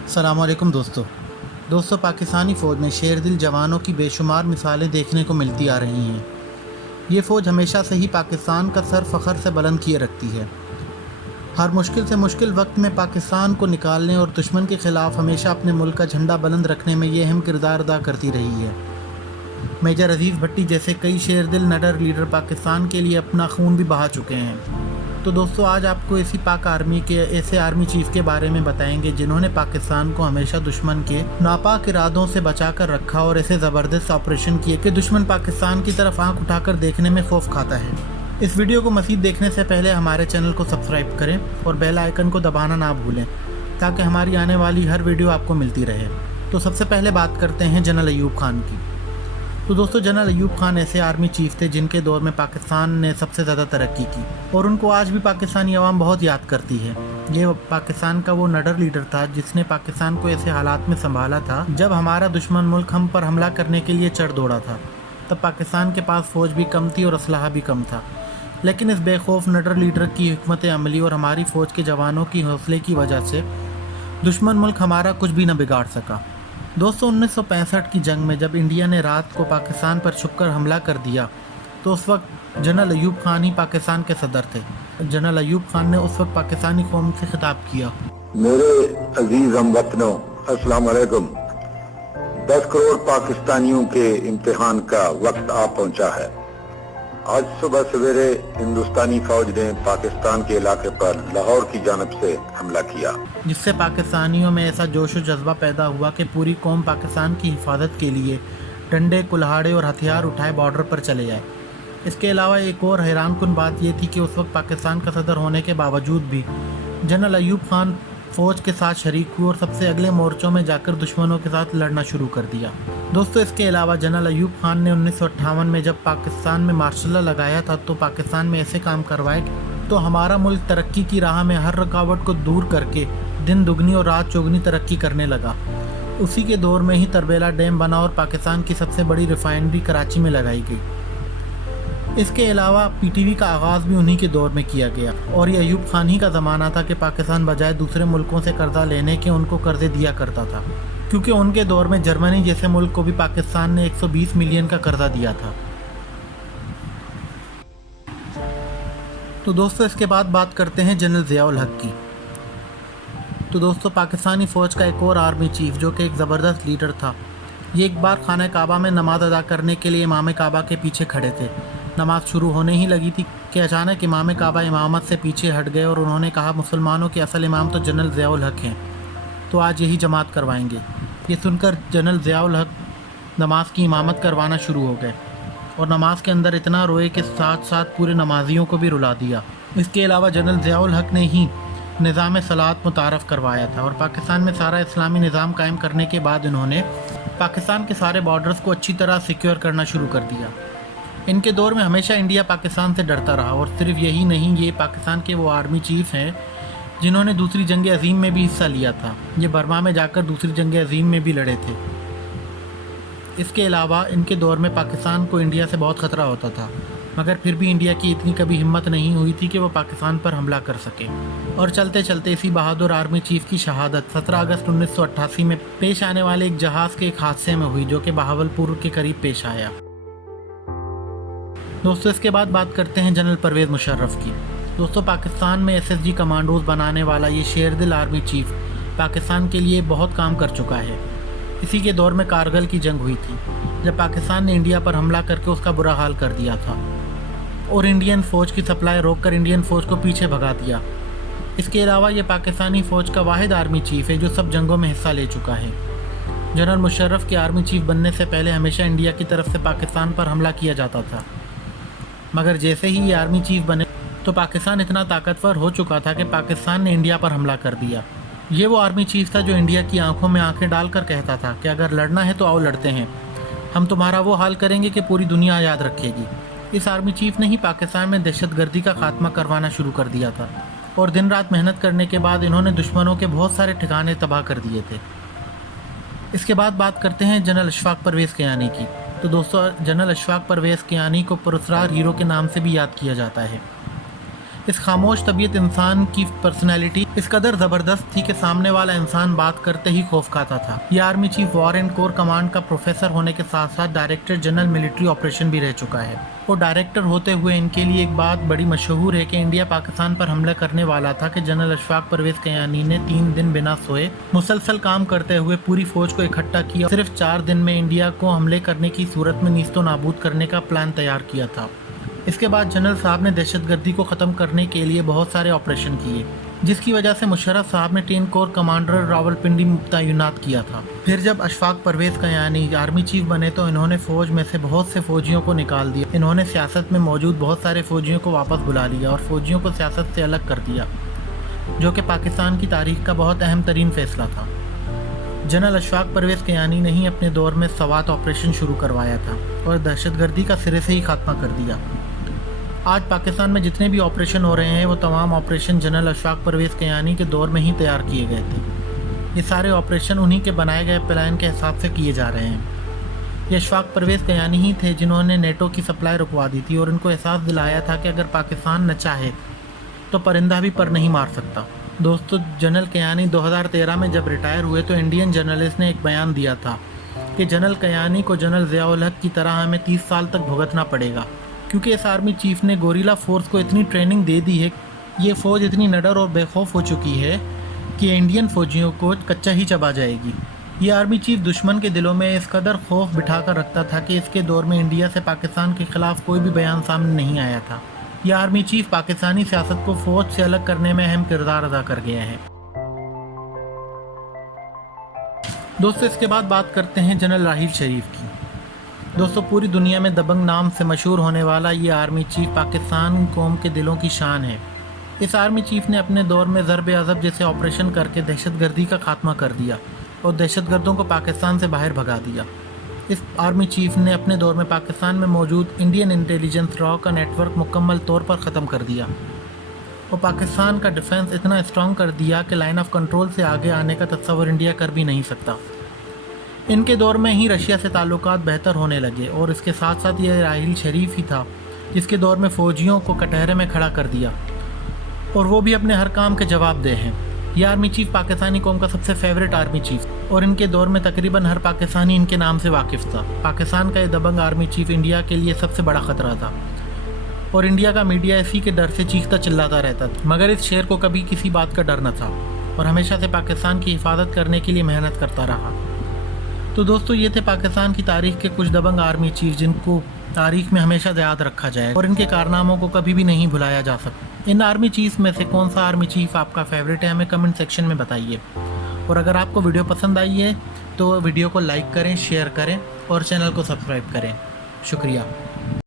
अस्सलाम वालेकुम दोस्तों पाकिस्तानी फ़ौज में शेर दिल जवानों की बेशुमार मिसालें देखने को मिलती आ रही हैं। ये फ़ौज हमेशा से ही पाकिस्तान का सर फ़ख्र से बुलंद किए रखती है। हर मुश्किल से मुश्किल वक्त में पाकिस्तान को निकालने और दुश्मन के ख़िलाफ़ हमेशा अपने मुल्क का झंडा बुलंद रखने में ये अहम किरदार अदा करती रही है। मेजर अजीज़ भट्टी जैसे कई शेर दिल नडर लीडर पाकिस्तान के लिए अपना खून भी बहा चुके हैं। तो दोस्तों आज आपको ऐसी पाक आर्मी के ऐसे आर्मी चीफ के बारे में बताएंगे जिन्होंने पाकिस्तान को हमेशा दुश्मन के नापाक इरादों से बचा कर रखा और ऐसे ज़बरदस्त ऑपरेशन किए कि दुश्मन पाकिस्तान की तरफ आंख उठाकर देखने में खौफ खाता है। इस वीडियो को मज़ीद देखने से पहले हमारे चैनल को सब्सक्राइब करें और बेल आइकन को दबाना ना भूलें ताकि हमारी आने वाली हर वीडियो आपको मिलती रहे। तो सबसे पहले बात करते हैं जनरल अयूब खान की। तो दोस्तों जनरल अयूब खान ऐसे आर्मी चीफ थे जिनके दौर में पाकिस्तान ने सबसे ज़्यादा तरक्की की और उनको आज भी पाकिस्तानी अवाम बहुत याद करती है। ये पाकिस्तान का वो नडर लीडर था जिसने पाकिस्तान को ऐसे हालात में संभाला था जब हमारा दुश्मन मुल्क हम पर हमला करने के लिए चढ़ दौड़ा था। तब पाकिस्तान के पास फ़ौज भी कम थी और असलहा भी कम था, लेकिन इस बेखौफ नडर लीडर की हिकमत अमली और हमारी फ़ौज के जवानों की हौसले की वजह से दुश्मन मुल्क हमारा कुछ भी न बिगाड़ सका। दोस्तों 1965 की जंग में जब इंडिया ने रात को पाकिस्तान पर छुपकर हमला कर दिया तो उस वक्त जनरल अयूब खान ही पाकिस्तान के सदर थे। जनरल अयूब खान ने उस वक्त पाकिस्तानी कौम से खिताब किया। मेरे अजीज हमवतनों, अस्सलाम वालेकुम। 10 करोड़ पाकिस्तानियों के इम्तिहान का वक्त आ पहुंचा है। आज सुबह सवेरे हिंदुस्तानी फौज ने पाकिस्तान के इलाके पर लाहौर की जानब से हमला किया, जिससे पाकिस्तानियों में ऐसा जोश और जज्बा पैदा हुआ कि पूरी कौम पाकिस्तान की हिफाजत के लिए डंडे, कुल्हाड़े और हथियार उठाए बॉर्डर पर चले जाए। इसके अलावा एक और हैरानकुन बात यह थी कि उस वक्त पाकिस्तान का सदर होने के बावजूद भी जनरल अयूब खान फ़ौज के साथ शरीक हुए और सबसे अगले मोर्चों में जाकर दुश्मनों के साथ लड़ना शुरू कर दिया। दोस्तों इसके अलावा जनरल अयूब खान ने 1958 में जब पाकिस्तान में मार्शल लॉ लगाया था तो पाकिस्तान में ऐसे काम करवाए तो हमारा मुल्क तरक्की की राह में हर रुकावट को दूर करके दिन दुगनी और रात चौगनी तरक्की करने लगा। उसी के दौर में ही तरबेला डैम बना और पाकिस्तान की सबसे बड़ी रिफाइनरी कराची में लगाई गई। इसके अलावा पीटीवी का आगाज़ भी उन्हीं के दौर में किया गया और ये अयूब खान ही का ज़माना था कि पाकिस्तान बजाय दूसरे मुल्कों से कर्जा लेने के उनको कर्जे दिया करता था, क्योंकि उनके दौर में जर्मनी जैसे मुल्क को भी पाकिस्तान ने 120 मिलियन का कर्जा दिया था। तो दोस्तों इसके बाद बात करते हैं जनरल ज़ियाउल हक की। तो दोस्तों पाकिस्तानी फ़ौज का एक और आर्मी चीफ जो कि एक ज़बरदस्त लीडर था, ये एक बार खाना काबा में नमाज़ अदा करने के लिए इमाम काबा के पीछे खड़े थे। नमाज शुरू होने ही लगी थी कि अचानक इमाम काबा इमामत से पीछे हट गए और उन्होंने कहा मुसलमानों के असल इमाम तो जनरल ज़ियाउल हक हैं, तो आज यही जमात करवाएंगे। ये सुनकर जनरल ज़ियाउल हक नमाज की इमामत करवाना शुरू हो गए और नमाज के अंदर इतना रोए कि साथ साथ पूरे नमाजियों को भी रुला दिया। इसके अलावा जनरल ज़ियाउल हक ने ही निज़ाम सलात मुतारफ़ करवाया था और पाकिस्तान में सारा इस्लामी निज़ाम कायम करने के बाद इन्होंने पाकिस्तान के सारे बॉर्डर्स को अच्छी तरह सिक्योर करना शुरू कर दिया। इनके दौर में हमेशा इंडिया पाकिस्तान से डरता रहा और सिर्फ यही नहीं, ये पाकिस्तान के वो आर्मी चीफ हैं जिन्होंने दूसरी जंग अज़ीम में भी हिस्सा लिया था। ये बर्मा में जाकर दूसरी जंग अज़ीम में भी लड़े थे। इसके अलावा इनके दौर में पाकिस्तान को इंडिया से बहुत ख़तरा होता था, मगर फिर भी इंडिया की इतनी कभी हिम्मत नहीं हुई थी कि वो पाकिस्तान पर हमला कर सके। और चलते चलते इसी बहादुर आर्मी चीफ की शहादत 17 अगस्त 1988 में पेश आने वाले एक जहाज़ के एक हादसे में हुई जो कि बहावलपुर के करीब पेश आया। दोस्तों इसके बाद बात करते हैं जनरल परवेज़ मुशर्रफ की। दोस्तों पाकिस्तान में एसएसजी कमांडोज बनाने वाला ये शेर दिल आर्मी चीफ पाकिस्तान के लिए बहुत काम कर चुका है। इसी के दौर में कारगिल की जंग हुई थी जब पाकिस्तान ने इंडिया पर हमला करके उसका बुरा हाल कर दिया था और इंडियन फ़ौज की सप्लाई रोककर इंडियन फ़ौज को पीछे भगा दिया। इसके अलावा ये पाकिस्तानी फ़ौज का वाहिद आर्मी चीफ है जो सब जंगों में हिस्सा ले चुका है। जनरल मुशर्रफ के आर्मी चीफ बनने से पहले हमेशा इंडिया की तरफ से पाकिस्तान पर हमला किया जाता था, मगर जैसे ही ये आर्मी चीफ बने तो पाकिस्तान इतना ताकतवर हो चुका था कि पाकिस्तान ने इंडिया पर हमला कर दिया। ये वो आर्मी चीफ था जो इंडिया की आंखों में आंखें डालकर कहता था कि अगर लड़ना है तो आओ लड़ते हैं, हम तुम्हारा वो हाल करेंगे कि पूरी दुनिया याद रखेगी। इस आर्मी चीफ ने ही पाकिस्तान में दहशतगर्दी का खात्मा करवाना शुरू कर दिया था और दिन रात मेहनत करने के बाद इन्होंने दुश्मनों के बहुत सारे ठिकाने तबाह कर दिए थे। इसके बाद बात करते हैं जनरल अशफाक परवेज़ कियानी की। तो दोस्तों जनरल अशफाक परवेज़ कियानी को पुरस्कार हीरो के नाम से भी याद किया जाता है। اس خاموش طبیعت انسان کی پرسنالٹی اس قدر زبردست تھی کہ سامنے والا انسان بات کرتے ہی خوف کھاتا تھا۔ یہ army chief war and corps command کا پروفیسر ہونے کے ساتھ ساتھ ڈائریکٹر جنرل ملٹری آپریشن بھی رہ چکا ہے۔ اور ڈائریکٹر ہوتے ہوئے ان کے لیے ایک بات بڑی مشہور ہے کہ انڈیا پاکستان پر حملہ کرنے والا تھا کہ جنرل اشفاق پرویز کیانی نے 3 دن بنا سوئے مسلسل کام کرتے ہوئے پوری فوج کو اکٹھا کیا، صرف 4 دن میں انڈیا کو حملے کرنے کی صورت میں نیست و نابود کرنے کا پلان تیار کیا تھا۔ اس کے بعد جنرل صاحب نے دہشت گردی کو ختم کرنے کے لیے بہت سارے آپریشن کیے، جس کی وجہ سے مشرف صاحب نے 10 کور کمانڈر راولپنڈی تعینات کیا تھا۔ پھر جب اشفاق پرویز کیانی آرمی چیف بنے تو انہوں نے فوج میں سے بہت سے فوجیوں کو نکال دیا۔ انہوں نے سیاست میں موجود بہت سارے فوجیوں کو واپس بلا لیا اور فوجیوں کو سیاست سے الگ کر دیا، جو کہ پاکستان کی تاریخ کا بہت اہم ترین فیصلہ تھا۔ جنرل اشفاق پرویز کیانی نے ہی اپنے دور میں سوات آپریشن شروع کروایا تھا اور دہشت گردی کا سرے سے ہی خاتمہ کر دیا۔ آج پاکستان میں جتنے بھی آپریشن ہو رہے ہیں وہ تمام آپریشن جنرل اشفاق پرویز کیانی کے دور میں ہی تیار کیے گئے تھے۔ یہ سارے آپریشن انہی کے بنائے گئے پلان کے حساب سے کیے جا رہے ہیں۔ یہ اشفاق پرویز کیانی ہی تھے جنہوں نے نیٹو کی سپلائی رکوا دی تھی اور ان کو احساس دلایا تھا کہ اگر پاکستان نہ چاہے تو پرندہ بھی پر نہیں مار سکتا۔ دوستو، جنرل کیانی 2013 میں جب ریٹائر ہوئے تو انڈین جرنلسٹ نے ایک بیان دیا تھا کہ جنرل کیانی کو جنرل ضیاء الحق کی طرح ہمیں 30 سال تک بھگتنا پڑے گا، کیونکہ اس آرمی چیف نے گوریلا فورس کو اتنی ٹریننگ دے دی ہے، یہ فوج اتنی نڈر اور بے خوف ہو چکی ہے کہ انڈین فوجیوں کو کچا ہی چبا جائے گی۔ یہ آرمی چیف دشمن کے دلوں میں اس قدر خوف بٹھا کر رکھتا تھا کہ اس کے دور میں انڈیا سے پاکستان کے خلاف کوئی بھی بیان سامنے نہیں آیا تھا۔ یہ آرمی چیف پاکستانی سیاست کو فوج سے الگ کرنے میں اہم کردار ادا کر گیا ہے۔ دوستو، اس کے بعد بات کرتے ہیں جنرل راحیل شریف کی۔ دوستو، پوری دنیا میں دبنگ نام سے مشہور ہونے والا یہ آرمی چیف پاکستان قوم کے دلوں کی شان ہے۔ اس آرمی چیف نے اپنے دور میں ضرب عضب جیسے آپریشن کر کے دہشت گردی کا خاتمہ کر دیا اور دہشت گردوں کو پاکستان سے باہر بھگا دیا۔ اس آرمی چیف نے اپنے دور میں پاکستان میں موجود انڈین انٹیلیجنس را کا نیٹ ورک مکمل طور پر ختم کر دیا اور پاکستان کا ڈیفنس اتنا اسٹرانگ کر دیا کہ لائن آف کنٹرول سے آگے آنے کا تصور انڈیا کر بھی نہیں سکتا۔ ان کے دور میں ہی رشیا سے تعلقات بہتر ہونے لگے اور اس کے ساتھ ساتھ یہ راحیل شریف ہی تھا جس کے دور میں فوجیوں کو کٹہرے میں کھڑا کر دیا، اور وہ بھی اپنے ہر کام کے جواب دہ ہیں۔ یہ آرمی چیف پاکستانی قوم کا سب سے فیوریٹ آرمی چیف اور ان کے دور میں تقریباً ہر پاکستانی ان کے نام سے واقف تھا۔ پاکستان کا یہ دبنگ آرمی چیف انڈیا کے لیے سب سے بڑا خطرہ تھا اور انڈیا کا میڈیا اسی کے ڈر سے چیختا چلاتا رہتا تھا، مگر اس شیر کو کبھی کسی بات کا ڈر نہ تھا اور ہمیشہ سے پاکستان کی حفاظت کرنے کے لیے محنت کرتا رہا۔ تو دوستو، یہ تھے پاکستان کی تاریخ کے کچھ دبنگ آرمی چیف جن کو تاریخ میں ہمیشہ یاد رکھا جائے اور ان کے کارناموں کو کبھی بھی نہیں بھلایا جا سکتا۔ ان آرمی چیف میں سے کون سا آرمی چیف آپ کا فیوریٹ ہے ہمیں کمنٹ سیکشن میں بتائیے، اور اگر آپ کو ویڈیو پسند آئی ہے تو ویڈیو کو لائک کریں، شیئر کریں اور چینل کو سبسکرائب کریں۔ شکریہ۔